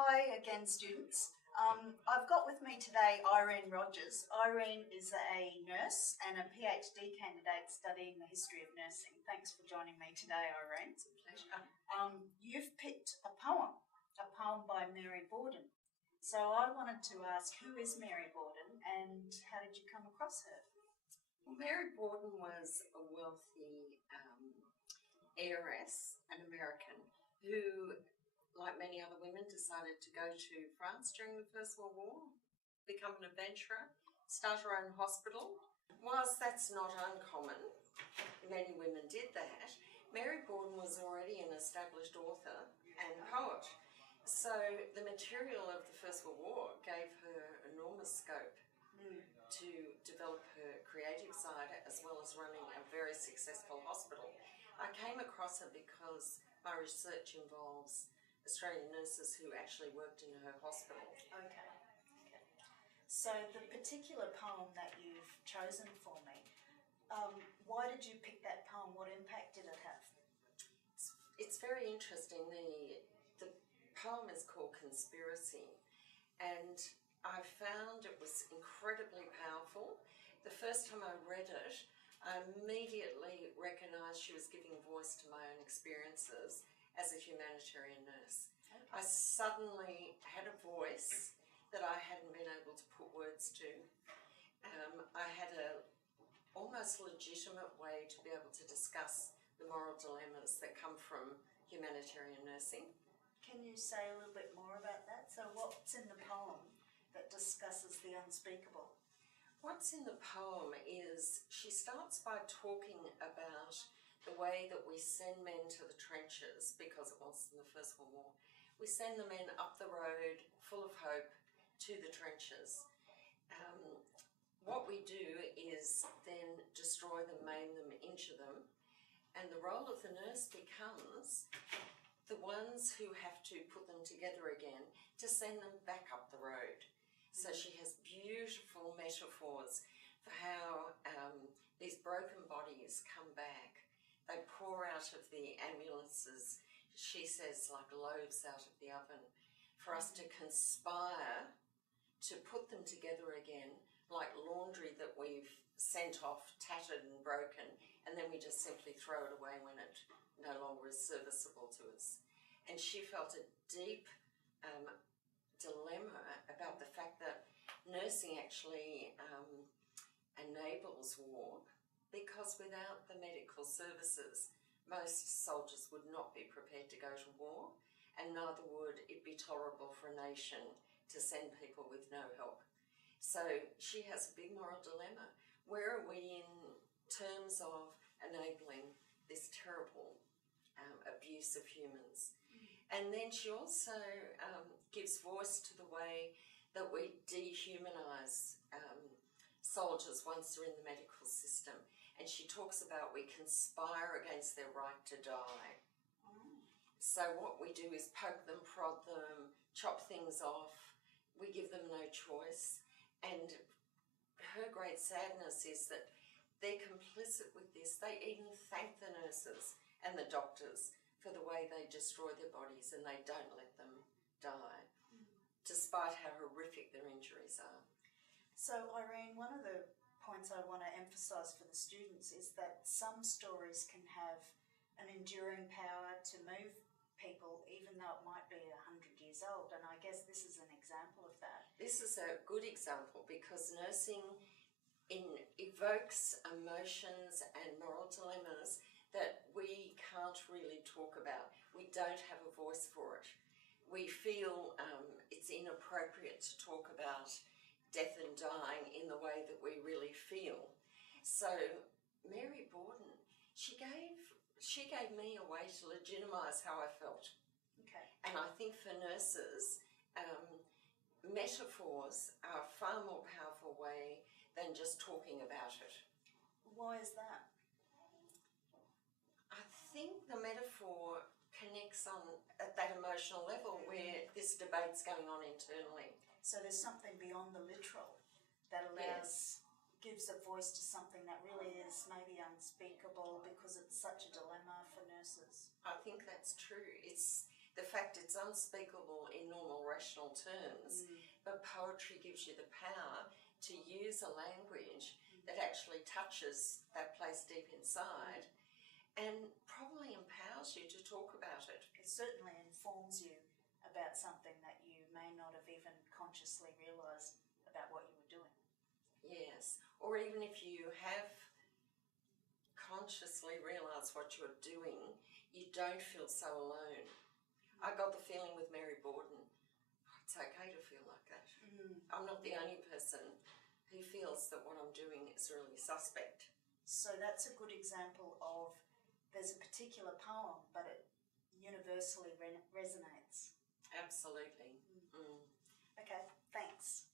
Hi again, students. I've got with me today Irene Rogers. Irene is a nurse and a PhD candidate studying the history of nursing. Thanks for joining me today, Irene. It's a pleasure. You've picked a poem by Mary Borden. So I wanted to ask, who is Mary Borden and how did you come across her? Well, Mary Borden was a wealthy heiress, an American, who, like many other women, decided to go to France during the First World War, become an adventurer, start her own hospital. Whilst that's not uncommon, many women did that, Mary Borden was already an established author and poet. So the material of the First World War gave her enormous scope to develop her creative side as well as running a very successful hospital. I came across her because my research involves Australian nurses who actually worked in her hospital. Okay. So the particular poem that you've chosen for me, why did you pick that poem? What impact did it have? It's very interesting. The poem is called Conspiracy, and I found it was incredibly powerful. The first time I read it, I immediately recognised she was giving voice to my own experiences as a humanitarian nurse. Okay. I suddenly had a voice that I hadn't been able to put words to. I had a almost legitimate way to be able to discuss the moral dilemmas that come from humanitarian nursing. Can you say a little bit more about that? So what's in the poem that discusses the unspeakable? What's in the poem is she starts by talking about the way that we send men to the trenches, because it was in the First World War. We send the men up the road full of hope to the trenches. What we do is then destroy them, maim them, injure them, and the role of the nurse becomes the ones who have to put them together again to send them back up the road. So she has beautiful metaphors for how these broken bodies come back. They pour out of the ambulances, she says, like loaves out of the oven, for us to conspire to put them together again, like laundry that we've sent off tattered and broken, and then we just simply throw it away when it no longer is serviceable to us. And she felt a deep dilemma about the fact that nursing actually enables war, because without the medical services, most soldiers would not be prepared to go to war, and neither would it be tolerable for a nation to send people with no help. So she has a big moral dilemma. Where are we in terms of enabling this terrible abuse of humans? And then she also gives voice to the way that we dehumanise soldiers once they're in the medical system. And she talks about we conspire against their right to die. So what we do is poke them, prod them, chop things off. We give them no choice. And her great sadness is that they're complicit with this. They even thank the nurses and the doctors for the way they destroy their bodies, and they don't let them die, despite how horrific their injuries are. So Irene, one of the points I want to emphasise for the students is that some stories can have an enduring power to move people, even though it might be 100 years old, and I guess this is an example of that. This is a good example because nursing evokes emotions and moral dilemmas that we can't really talk about. We don't have a voice for it. We feel it's inappropriate to talk about death and dying in the way that we really feel. So Mary Borden, she gave me a way to legitimise how I felt. Okay. And I think for nurses, metaphors are a far more powerful way than just talking about it. Why is that? I think the metaphor connects on at that emotional level where this debate's going on internally. So there's something beyond the literal that allows, gives a voice to something that really is maybe unspeakable because it's such a dilemma for nurses. I think that's true. the fact it's unspeakable in normal rational terms, but poetry gives you the power to use a language that actually touches that place deep inside and probably empowers you to talk about it. It certainly informs you about something that you may not have even consciously realised about what you were doing. Yes, or even if you have consciously realised what you're doing, you don't feel so alone. I got the feeling with Mary Borden, it's okay to feel like that. I'm not the only person who feels that what I'm doing is really suspect. So that's a good example of there's a particular poem, but it universally resonates. Absolutely. Okay, thanks.